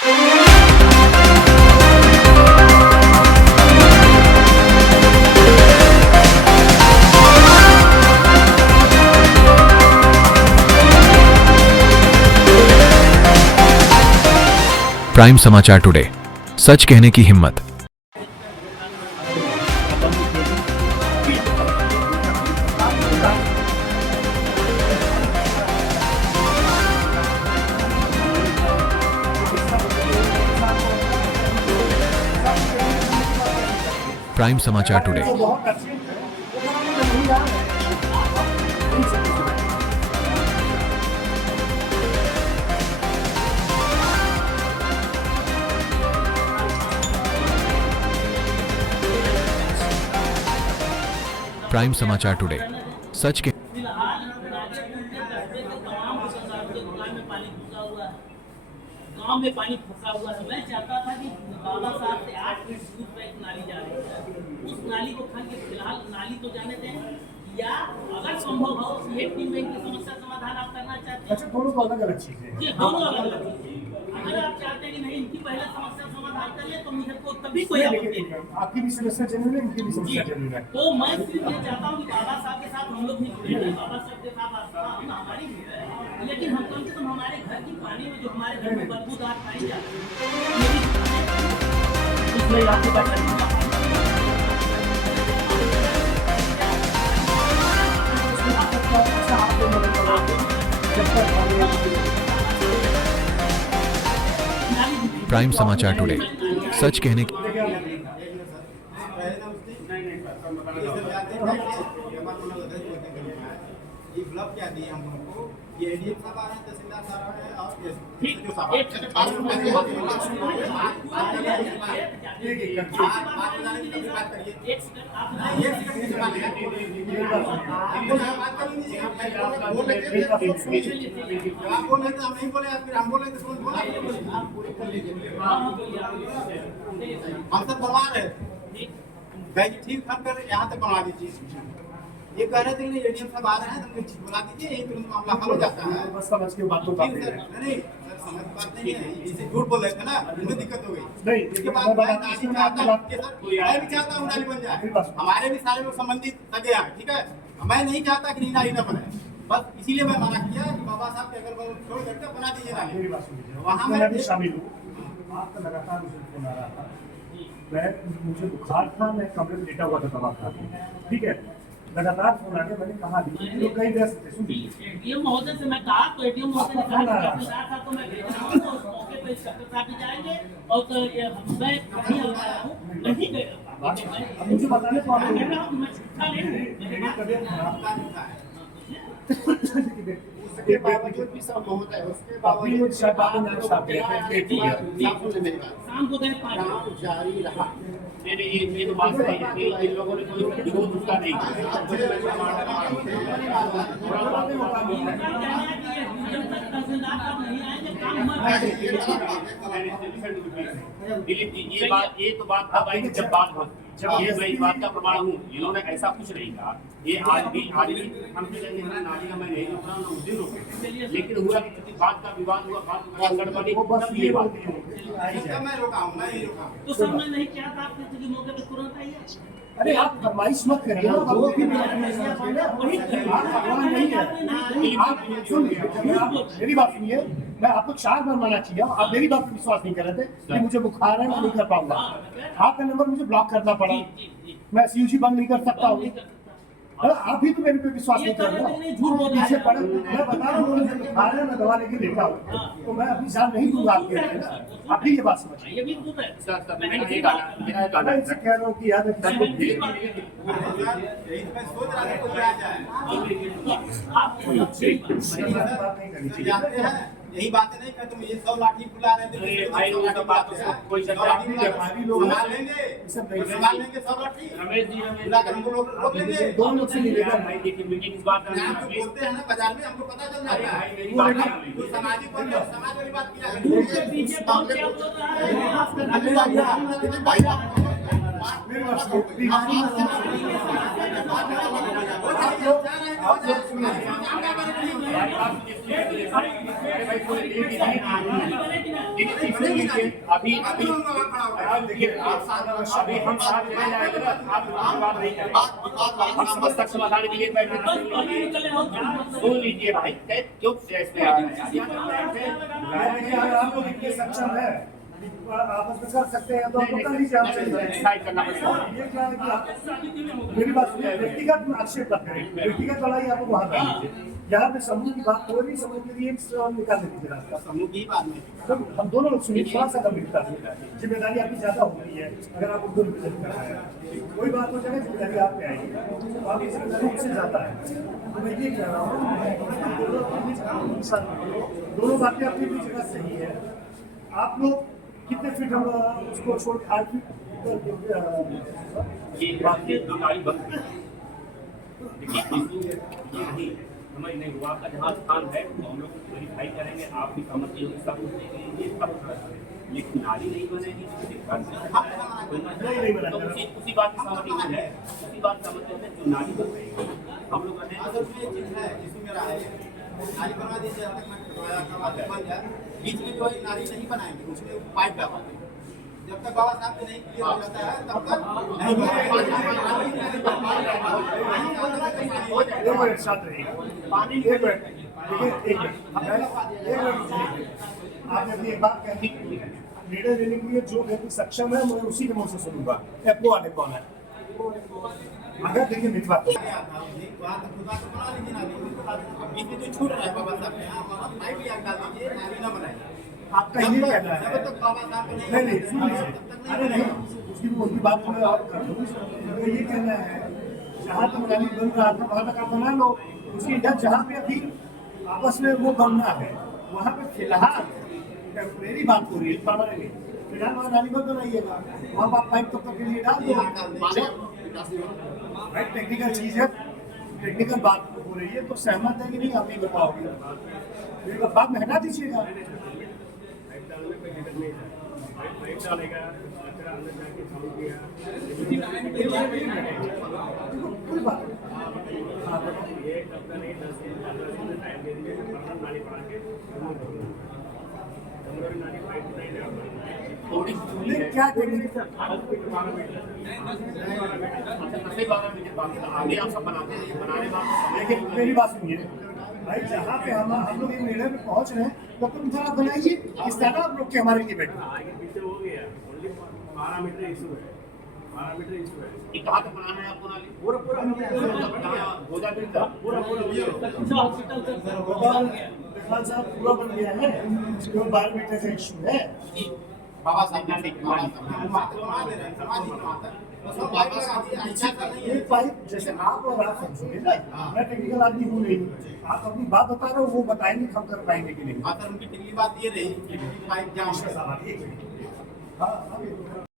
Prime समाचार today, सच कहने की हिम्मत। प्राइम समाचार टुडे। प्राइम समाचार टुडे, सच के गांव में पानी फंसा हुआ है। मैं चाहता था कि बाबा साहब से 8 फीट दूर पे एक नाली जा रही है, उस नाली को खान के फिलहाल नाली तो जाने दें, या अगर संभव हो स्टेट टीम बैंक की समस्या समाधान आप करना चाहते हैं। अच्छा, दोनों को अलग अलग चीजें हैं। ये दोनों अलग अलग चीजें। अगर आप चाहते हैं कि नहीं इनकी पहले समस्या समाधान करिए तो मुझे को तभी कोई आपत्ति नहीं। आपकी भी समस्या जेन्युइन है, इनकी भी समस्या जेन्युइन है। तो मैं सिर्फ ये चाहता हूँ कि बाबा साहब के साथ हम लोग भी जुड़े हैं, बाबा साहब के साथ आस्था हमारी भी है, लेकिन हम कम से कम हमारे घर की पानी में जो हमारे घर में बदबूदार पानी जाती है उसमें आपको बचा प्राइम समाचार टुडे, सच कहने की ये ब्लॉक क्या दिए हम लोगों को, ये एडीएम साहब आ रहे हैं, तहसीलदार साहब आ रहे हैं और आप बोल रहे थे हम नहीं बोले, फिर हम बोले तो बोला हम सब बनवा रहे थे ठीक ठाक कर यहाँ तक बनवा दीजिए। ये कह रहे थे कि एडीएम साहब आ रहे हैं, तुम बुला दीजिए, यही तुरंत मामला हल हो जाता है। बस समझ के बात तो बात नहीं सर, समझ बात नहीं है, इसे झूठ बोल रहे थे ना, मुझे दिक्कत हो गई। नहीं, इसके बाद मैं नाली चाहता हूँ कि सर मैं भी चाहता हूँ नाली बन जाए, हमारे भी सारे लोग संबंधित लगे हैं, ठीक है। मैं नहीं चाहता कि नाली न बने, बस इसीलिए मैं मना किया कि बाबा साहब के अगर छोड़ करके बना दीजिए नाली। मेरी बात सुनिए, वहाँ मैं भी मैं शामिल हूँ। आपका लगातार मुझे फोन आ रहा था, मुझे बुखार था, मैं कमरे में लेटा हुआ था, दवा खा के, ठीक है। लगातार फोन आ गया, मैंने कहा लोग कहीं जा सकते, सुनिए एडीएम महोदय से मैं कहा तो एडीएम महोदय ने कहा कि था तो मैं भेज रहा हूँ, तो उस मौके पर इंस्पेक्टर साहब भी जाएंगे और तो ये मैं नहीं आया हूँ, नहीं गया। अब मुझे बताने को आप कह रहा हूँ मैं झूठा नहीं हूँ, उसके बावजूद भी सब होता है, उसके बावजूद शाम को गए काम जारी रहा। मेरे ये तो बात सही है कि इन लोगों ने कोई विरोध उसका नहीं दिलीप जी, ये तो बात तब आई जब बात हो, जब ये मैं इस बात का प्रमाण हूँ, इन्होंने ऐसा कुछ नहीं कहा। ये आज भी हमसे नाली का मैं नहीं रोक रहा हूँ, उस दिन रोके, लेकिन हुआ कि किसी बात का विवाद हुआ, बात गड़बड़ी, ये बात मैं रोका हूँ, मैं ही रोका हूँ। तो सर मैं नहीं चाहता आपके मौके पे तुरंत आइए। अरे आप फरमाइश मत करिए ना, वो भी आप भगवान नहीं है। आप सुनिए, मेरी बात सुनिए, मैं आपको 4 बार मना किया, आप मेरी बात पर विश्वास नहीं कर रहे थे कि मुझे बुखार है, मैं नहीं कर पाऊंगा। आपका नंबर मुझे ब्लॉक करना पड़ा, मैं सीयूसी बंद नहीं कर सकता हूँ। आप ही तो मेरे पे विश्वास नहीं कर रहे हो। पीछे पड़े, मैं बता रहा हूँ मुझे बुखार है, मैं दवा लेके लेटा हूँ, तो मैं अपनी जान नहीं दूंगा आपके लिए। आप ही ये बात समझिए। ये भी खूब है। मैं इनसे कह रहा हूँ कि याद रखना, यही तो मैं सोच रहा था कोई आ जाए। बात नहीं करनी चाहिए। जानते हैं यही बातें नहीं कहते, मुझे 100 लाठी बुला रहे थे, कोई लाठी संभाल लेंगे, संभाल लेंगे 100 लाठी बुला कर हमको रोक लेंगे। दोनों लोग से मिलेगा मीटिंग इस बात यहाँ पे बोलते हैं ना बाजार में, हमको पता चल जाता है जो सामाजिक बन जाए, समाज वाली बात किया है। पीछे कौन क्या बोल रहा है मेरी बात सुनिए, अभी सुन लीजिए, अभी अभी देखिए, अभी हम साथ चले जाएंगे ना, आप बात नहीं करेंगे, हम समस्या समाधान के लिए बैठे सुन लीजिए भाई, क्यों स्ट्रेस में आ रहे देखिए, अगर आप लोग इतने सक्षम है आपस में कर सकते हैं तो आप लोग कर लीजिए। आपसे डिसाइड करना पड़ेगा। ये क्या है कि आप मेरी बात सुनिए, व्यक्तिगत आक्षेप मत करें, व्यक्तिगत लड़ाई आप लोग वहाँ कर लीजिए। यहाँ पे समूह की बात हो रही, समूह के लिए निकाल दीजिए रास्ता। समूह की बात में तो हम दोनों लोग सुनिए, थोड़ा सा गंभीरता से, जिम्मेदारी आपकी ज्यादा हो रही है। अगर आप उनको रिप्रेजेंट कर रहे हैं, कोई बात हो जाए जिम्मेदारी आप पे आएगी, तो आपकी जिम्मेदारी उससे ज्यादा है। तो मैं ये कह रहा हूँ, दोनों बातें अपनी अपनी जगह सही है। आप लोग कितने फीट हम उसको छोड़ 8 फीट ये बात ये बीमारी बंद है। देखिए ये नहीं समझ नहीं हुआ, आपका जहाँ स्थान है तो हम लोग वेरीफाई करेंगे, आप भी समझिए सब ये सब, लेकिन नाली नहीं बनेगी तो उसी बात की सहमति हुई है, उसी बात का मतलब है जो नाली बन रही है हम लोग अगर उसमें एक चीज है जिसमें मेरा है नाली बनवा दीजिए, जब तक मैं करवाया बन जाए, बीच में जो है नाली नहीं बनाएंगे, उसमें पाइप लगा देंगे। जब तक बाबा साहब से नहीं क्लियर हो जाता है तब तक एक मिनट साथ रहिएगा, पानी एक मिनट, देखिए एक मिनट, आपने अपनी एक बात कही, निर्णय लेने के लिए जो व्यक्ति सक्षम है मैं उसी के मुंह से सुनूंगा। एप्पो वाले कौन है? अगर देखिए मेरी बात, बीच में जो छूट रहा है बाबा साहब के यहाँ वहाँ पाइप भी आग डाल दीजिए, नाली न बनाए। आपका ये कहना है, जब तक बाबा साहब को नहीं सुन लीजिए, अरे नहीं, उसकी बात को मैं और कर दूँ। तो ये कहना है जहाँ तक नाली बन रहा था वहाँ तक आप बना लो, उसकी जहाँ पे अभी आपस में वो बनना है वहाँ पे फिलहाल टेम्परेरी बात हो रही है, परमानेंट फिलहाल वहाँ नाली मत बनाइएगा, वहाँ आप पाइप तब तक के लिए डाल दो। भाई टेक्निकल चीज है, टेक्निकल बात हो रही है तो सहमत है कि नहीं आप ही बताओगे, बात में हटा दीजिएगा। कोई बात नहीं, क्या टेक्निकल आगे आप सब बनाते हैं, बनाने में लेकिन मेरी बात सुनिए भाई, जहाँ पे हम लोग एक निर्णय पे पहुंच रहे हैं तो तुम जरा बनाइए, इस तरह आप लोग के हमारे लिए बैठे। ये कहाँ तक बनाना है आपको नाली? पूरा गोदा बिल का विशाल साहब पूरा बन गया है, केवल 12 मीटर का इशू है। बाबा साहब ने बनवा दे रहे हैं, बनवा दी वहाँ तक। बस वो पाइप लगा दिए, अच्छा कर रही है। एक पाइप जैसे आप और आप समझोगे ना, मैं टेक्निकल आदमी हूँ नहीं, आप अपनी बात बता रहे हो, वो बताएंगे हम कर पाएंगे कि नहीं। हाँ सर, उनकी टिकली बात ये रही कि पाइप जाम हाँ